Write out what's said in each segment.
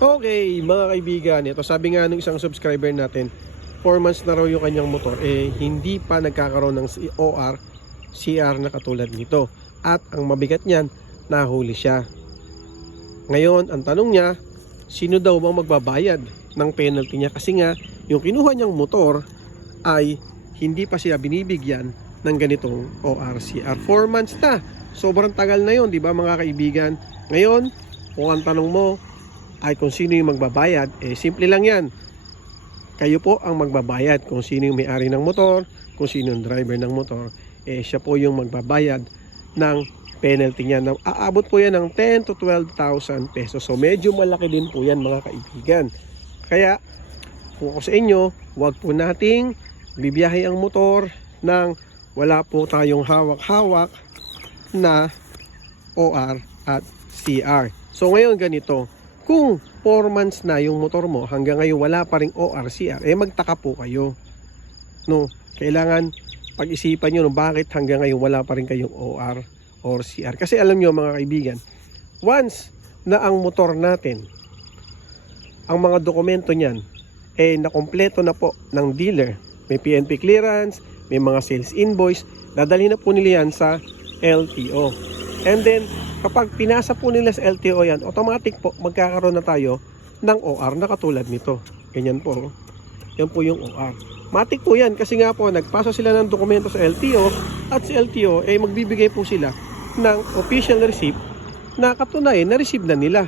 Okay, mga kaibigan, ito sabi nga ng isang subscriber natin, 4 months na raw yung kanyang motor, eh hindi pa nagkakaroon ng OR, CR na katulad nito. At ang mabigat niyan, nahuli siya. Ngayon, ang tanong niya, sino daw bang magbabayad ng penalty niya? Kasi nga, yung kinuha niyang motor ay hindi pa siya binibigyan ng ganitong ORCR. 4 months na. Sobrang tagal na yon, di ba mga kaibigan? Ngayon, kung ang tanong mo ay kung sino yung magbabayad, eh simple lang yan. Kayo po ang magbabayad kung sino yung may-ari ng motor, kung sino yung driver ng motor, eh siya po yung magbabayad ng penalty niya. Na, aabot po yan ng 10 to 12,000 pesos. So medyo malaki din po yan mga kaibigan. Kaya kung ako sa inyo, huwag po nating bibiyahe ang motor ng wala po tayong hawak-hawak na OR at CR. So ngayon ganito, kung 4 months na yung motor mo hanggang ngayon wala pa ring OR, CR, eh magtaka po kayo. No, kailangan pag-isipan nyo no, bakit hanggang ngayon wala pa rin kayong OR or CR. Kasi alam nyo mga kaibigan, once na ang motor natin, ang mga dokumento niyan, eh nakompleto na po ng dealer. May PNP clearance, may mga sales invoice, dadalhin na po nila yan sa LTO. And then, kapag pinasa po nila sa LTO yan, automatic po magkakaroon na tayo ng OR na katulad nito. Ganyan po. Yan po yung OR. Matik po yan kasi nga po nagpasa sila ng dokumento sa LTO at sa LTO ay magbibigay po sila ng official receipt na katunayan na receive na nila.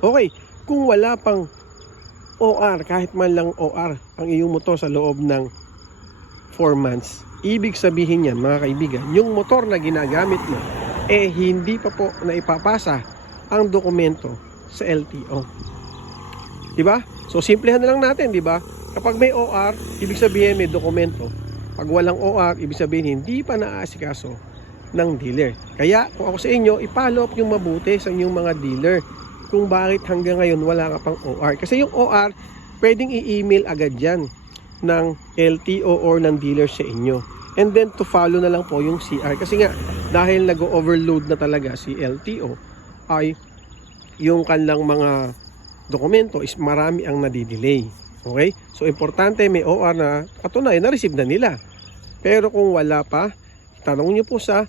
Okay, kung wala pang OR, kahit man lang OR ang iyong motor sa loob ng 4 months, ibig sabihin yan mga kaibigan, yung motor na ginagamit mo eh hindi pa po na ipapasa ang dokumento sa LTO. 'Di ba? So simplehan na lang natin, 'di ba? Kapag may OR, ibig sabihin may dokumento. Pag walang OR, ibig sabihin hindi pa naaasikaso ng dealer. Kaya kung ako sa inyo, i-follow up yung mabuti sa inyong mga dealer kung bakit hanggang ngayon wala ka pang OR. Kasi yung OR, pwedeng i-email agad yan ng LTO or ng dealer sa inyo. And then to follow na lang po yung CR. Kasi nga, dahil nag-overload na talaga si LTO, ay yung kanilang mga dokumento is marami ang nadidelay. Okay? So, importante may OR na katunayan na-receive na nila. Pero kung wala pa, tanong nyo po sa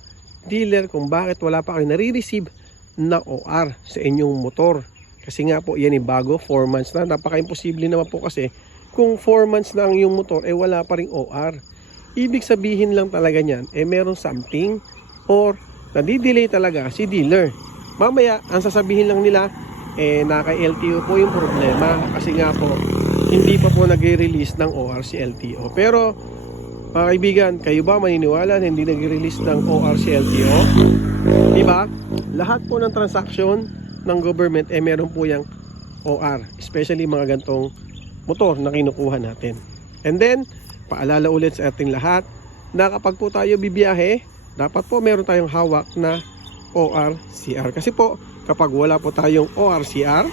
dealer kung bakit wala pa kayo nare-receive na OR sa inyong motor. Kasi nga po, yan yung bago, 4 months na. Napaka-imposible naman po kasi kung 4 months na ang iyong motor, eh wala pa ring OR. Ibig sabihin lang talaga niyan, eh meron something or nadidelay talaga si dealer. Mamaya, ang sasabihin lang nila, eh naka-LTO po yung problema kasi nga po, hindi pa po nag-release ng OR si LTO. Pero, mga kaibigan, kayo ba maniniwala na hindi nag-release ng OR si LTO? Diba? Lahat po ng transaksyon ng government, eh meron po yung OR. Especially mga gantong motor na kinukuha natin. And then, paalala ulit sa ating lahat na kapag po tayo bibiyahe, dapat po meron tayong hawak na ORCR. Kasi po, kapag wala po tayong ORCR,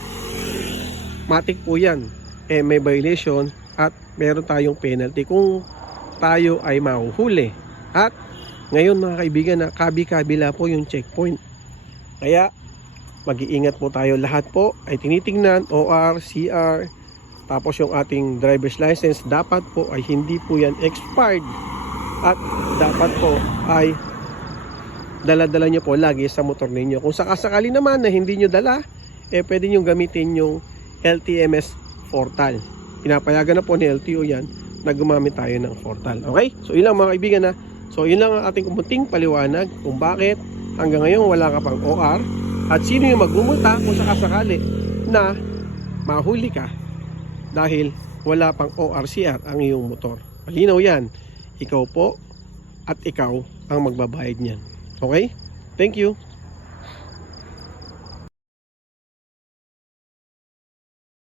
matik po yan. Eh, may violation at meron tayong penalty kung tayo ay mahuhuli. At ngayon mga kaibigan na kabi-kabila po yung checkpoint. Kaya mag-iingat po tayo lahat po ay tinitingnan OR, CR, tapos yung ating driver's license dapat po ay hindi po yan expired at dapat po ay dala-dala nyo po lagi sa motor ninyo. Kung sakasakali naman na hindi nyo dala, eh pwede nyo gamitin yung LTMS portal. Pinapayagan na po ni LTO yan na gumamit tayo ng portal. Okay? So yun lang mga kaibigan na. So yun lang ang ating kumunting paliwanag kung bakit hanggang ngayon wala ka pang OR at sino yung magmumulta kung sakasakali na mahuli ka dahil wala pang ORCR ang iyong motor. Malinaw yan. Ikaw po at ikaw ang magbabayad niyan. Okay? Thank you.